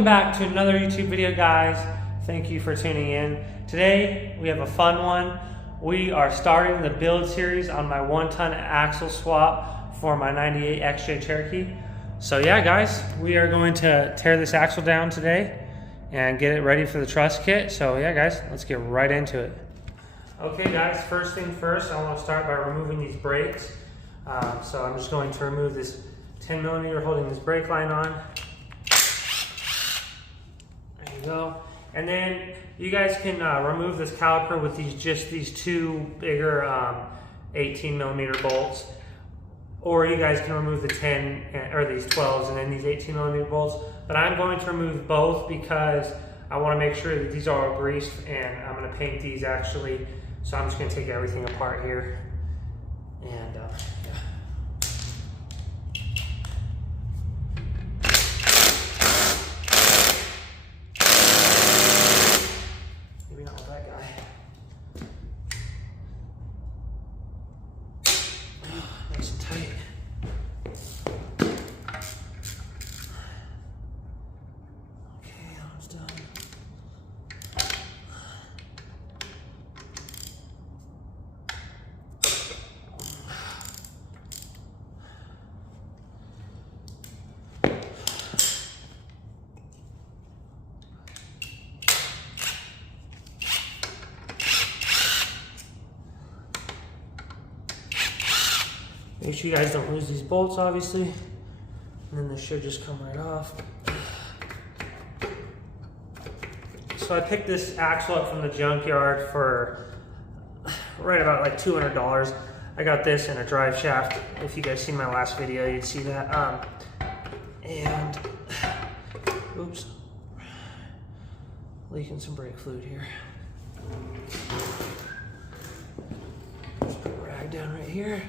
Welcome back to another YouTube video, guys. Thank you for tuning in. Today we have a fun one. We are starting the build series on my 1-ton axle swap for my 98 XJ Cherokee. So yeah, guys, we are going to tear this axle down today and get it ready for the truss kit. So yeah, guys, let's get right into it. Okay guys, first thing first, I want to start by removing these brakes. So I'm just going to remove this 10mm holding this brake line on. There you go. And then you guys can remove this caliper with these two bigger 18mm bolts, or you guys can remove the 10 or these 12s and then these 18mm bolts. But I'm going to remove both because I want to make sure that these are all greased, and I'm going to paint these actually. So I'm just going to take everything apart here and yeah. Nice and tight. Okay, that one's done. Make sure you guys don't lose these bolts, obviously. And then this should just come right off. So I picked this axle up from the junkyard for right about like $200. I got this in a drive shaft. If you guys seen my last video, you'd see that. And oops, leaking some brake fluid here. Just put a rag down right here.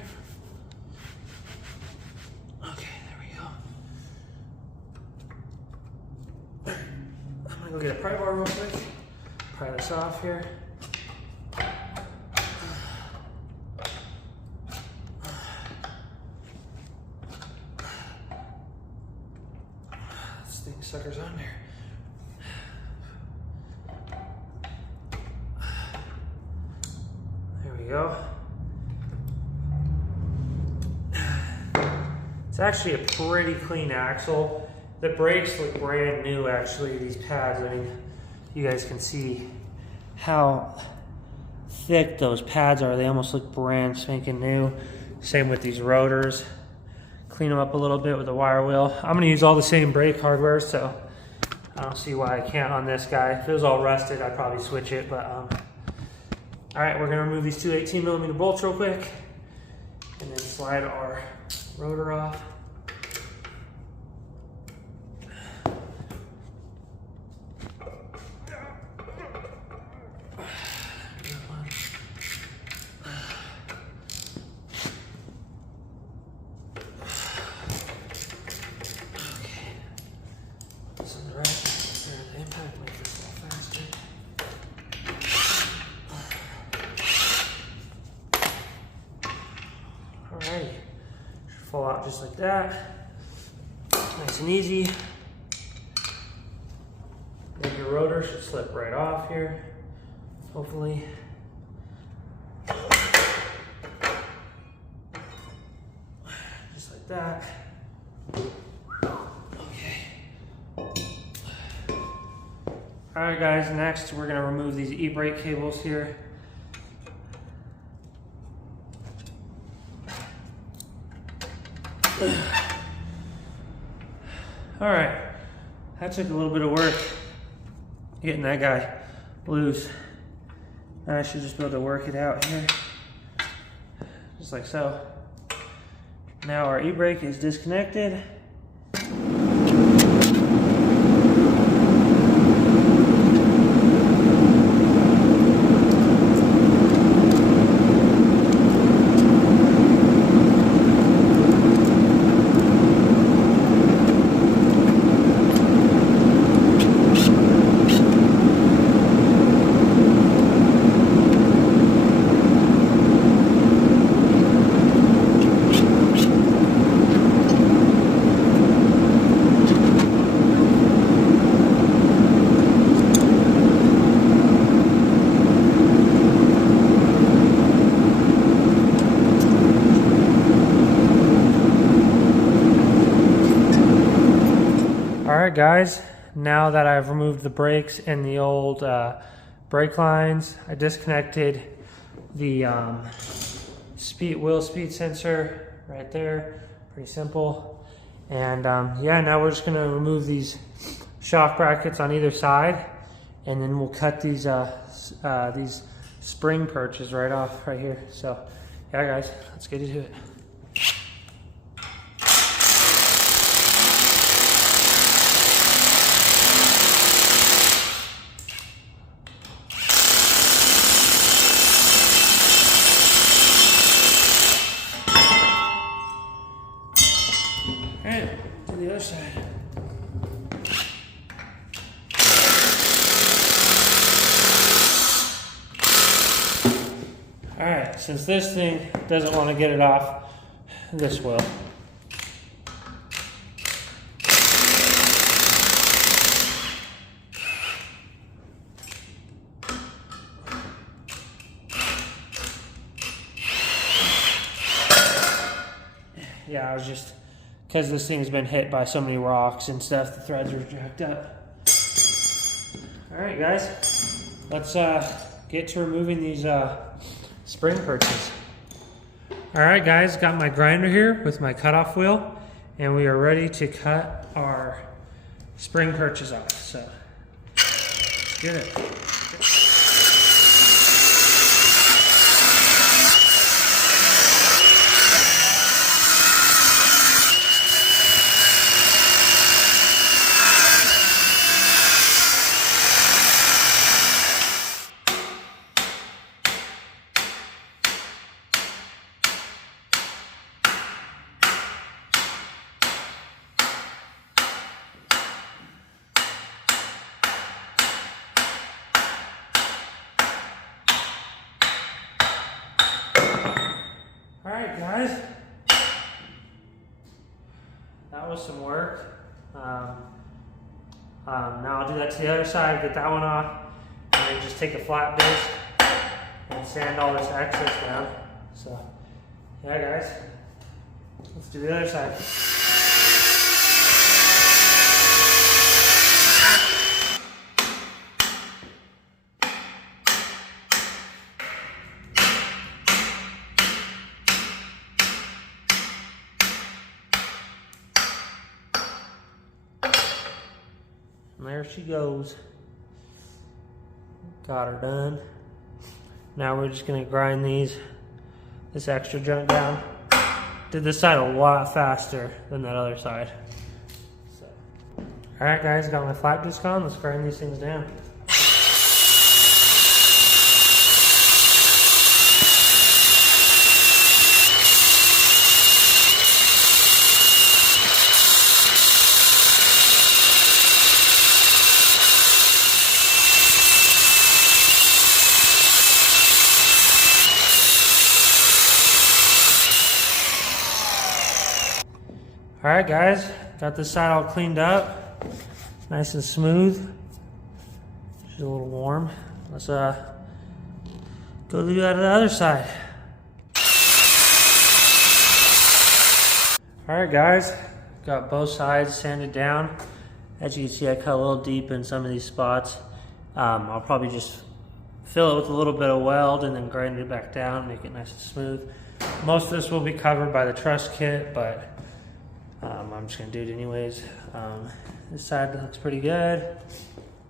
Go get a pry bar real quick. Pry this off here. This thing suckers on there. There we go. It's actually a pretty clean axle. The brakes look brand new, actually, these pads. I mean, you guys can see how thick those pads are. They almost look brand spanking new. Same with these rotors. Clean them up a little bit with a wire wheel. I'm gonna use all the same brake hardware, so I don't see why I can't on this guy. If it was all rusted, I'd probably switch it, but all right, we're gonna remove these two 18mm bolts real quick and then slide our rotor off. Alright, should fall out just like that. Nice and easy. Then your rotor should slip right off here, hopefully. Just like that. Okay. Alright guys, next we're going to remove these e-brake cables here. Alright, that took a little bit of work getting that guy loose. Now I should just be able to work it out here, just like so. Now our e-brake is disconnected. Alright guys, now that I've removed the brakes and the old brake lines, I disconnected the wheel speed sensor right there. Pretty simple. And yeah, now we're just going to remove these shock brackets on either side, and then we'll cut these spring perches right off right here. So yeah guys, let's get into it. Alright, to the other side. Alright, since this thing doesn't want to get it off, this will. Yeah, I was just, because this thing's been hit by so many rocks and stuff, the threads are jacked up. Alright guys, let's get to removing these spring perches. Alright guys, got my grinder here with my cutoff wheel, and we are ready to cut our spring perches off. So, let's get it. Alright guys, that was some work. Now I'll do that to the other side, get that one off, and then just take a flat disc and sand all this excess down. So yeah guys, let's do the other side. And there she goes. Got her done. Now we're just gonna grind this extra junk down. Did this side a lot faster than that other side. So. Alright guys, got my flat disc on. Let's grind these things down. Alright guys, got this side all cleaned up, nice and smooth. Just a little warm. Let's go do that to the other side. Alright guys, got both sides sanded down. As you can see, I cut a little deep in some of these spots. I'll probably just fill it with a little bit of weld and then grind it back down, make it nice and smooth. Most of this will be covered by the truss kit, but I'm just gonna do it anyways. This side looks pretty good.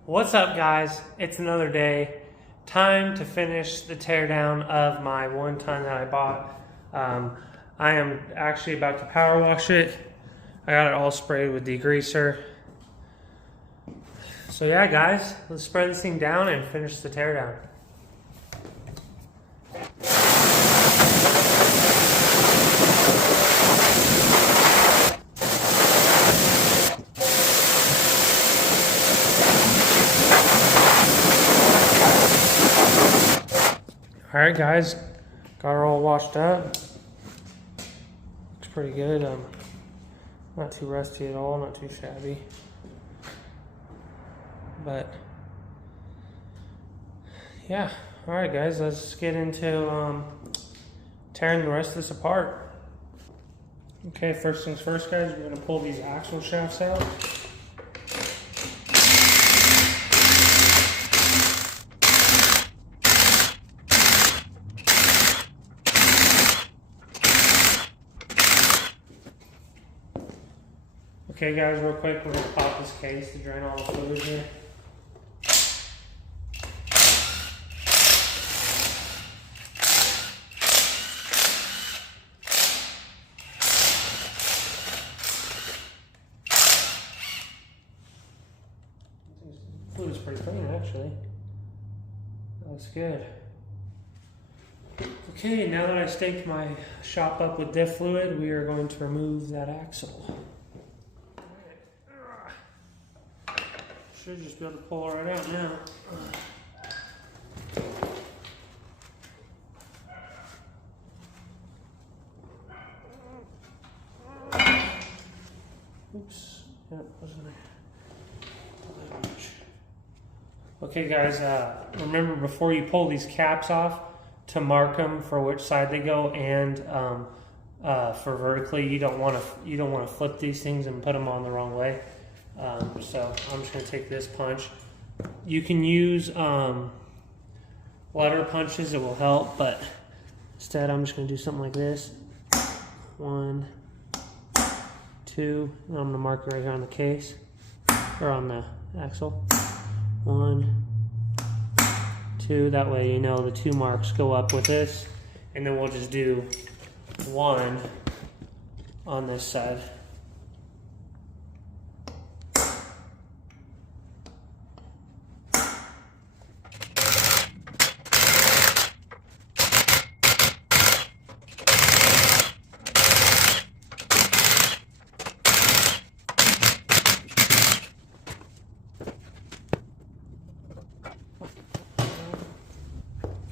What's up guys? It's another day. Time to finish the teardown of my 1 ton that I bought. I am actually about to power wash it. I got it all sprayed with degreaser. So yeah guys, let's spray this thing down and finish the teardown. Alright guys, got her all washed up. Looks pretty good. Not too rusty at all, not too shabby. But yeah, alright guys, let's get into tearing the rest of this apart. Okay, first things first guys, we're going to pull these axle shafts out. Okay guys, real quick, we're gonna pop this case to drain all the fluid here. Fluid's pretty clean actually. That looks good. Okay, now that I staked my shop up with diff fluid, we are going to remove that axle. Should just be able to pull it right out now. Oops, yep, wasn't there. Okay guys, remember before you pull these caps off to mark them for which side they go, and for vertically, you don't want to flip these things and put them on the wrong way. So I'm just going to take this punch. You can use letter punches, it will help, but instead I'm just going to do something like this. 1, 2, and I'm going to mark it right here on the case, or on the axle. 1, 2, that way you know the 2 marks go up with this, and then we'll just do 1 on this side.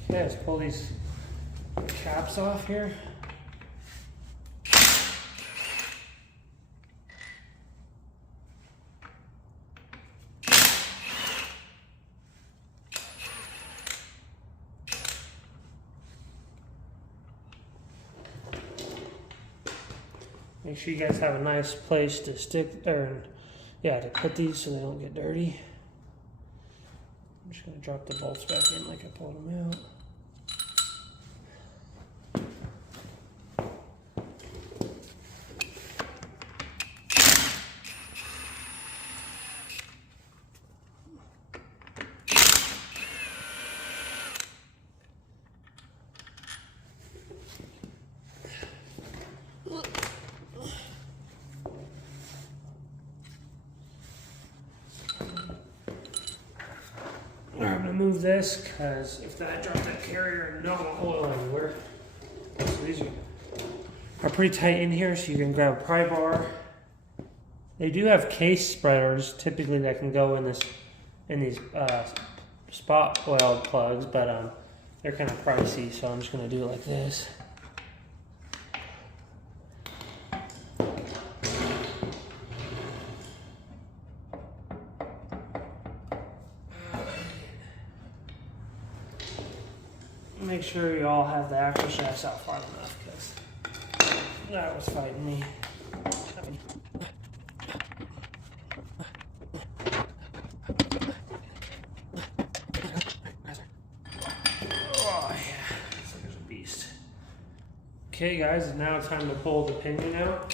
Okay, let's pull these caps off here. Make sure you guys have a nice place to stick, or yeah, to put these so they don't get dirty. I'm just going to drop the bolts back in like I pulled them out. I'm going to move this because if I drop that carrier, no oil anywhere. So these are pretty tight in here, so you can grab a pry bar. They do have case spreaders typically that can go in these spot weld plugs, but they're kind of pricey, so I'm just going to do it like this. Make sure you all have the axle shafts out far enough, because that was fighting me. Oh yeah, this thing is a beast. Okay guys, now it's time to pull the pinion out.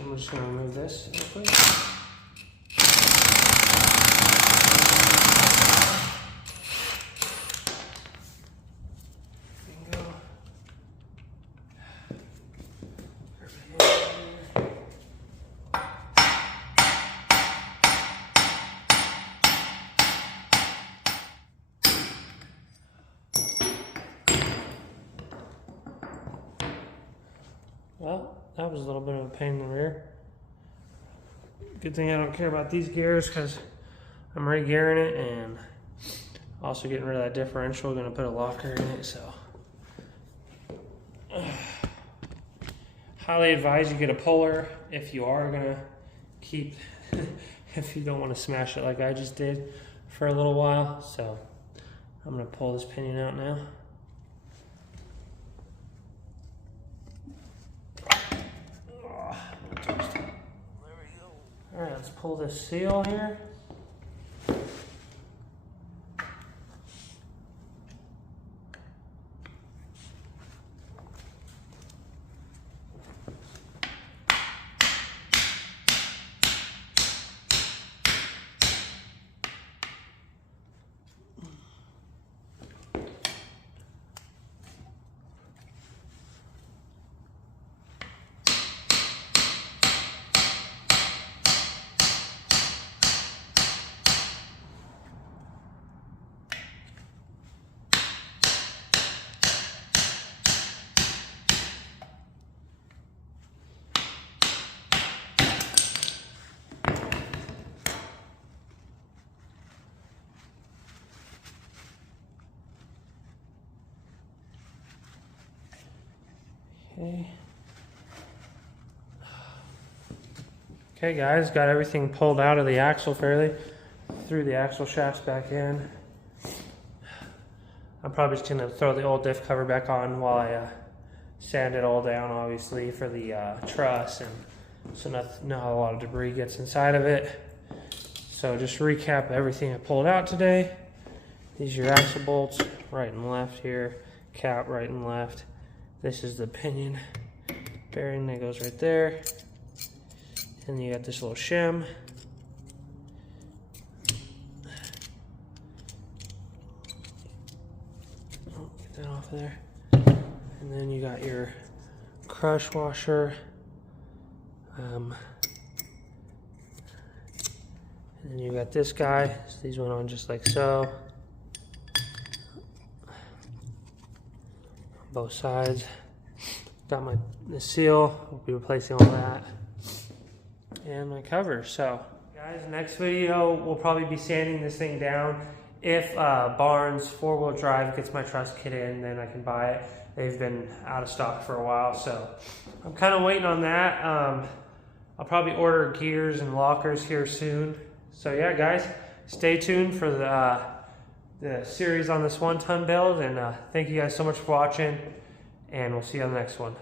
I'm just going to remove this real quick. Well, that was a little bit of a pain in the rear. Good thing I don't care about these gears because I'm re-gearing it and also getting rid of that differential. Going to put a locker in it, so. Highly advise you get a puller if you are going to keep, if you don't want to smash it like I just did for a little while. So I'm going to pull this pinion out now. Alright, let's pull this seal here. Okay. Okay guys, got everything pulled out of the axle fairly. Threw the axle shafts back in. I'm probably just gonna throw the old diff cover back on while I sand it all down, obviously, for the truss, and so not a lot of debris gets inside of it. So just recap everything I pulled out today. These are your axle bolts, right and left here, cap right and left. This is the pinion bearing that goes right there. And you got this little shim. Oh, get that off of there. And then you got your crush washer. And then you got this guy. So these went on just like so. Both sides. Got the seal. We'll be replacing all that. And my cover. So guys, next video we'll probably be sanding this thing down. If Barnes 4-wheel drive gets my truss kit in, then I can buy it. They've been out of stock for a while, so I'm kind of waiting on that. I'll probably order gears and lockers here soon. So yeah guys, stay tuned for the series on this 1-ton build, and thank you guys so much for watching, and we'll see you on the next one.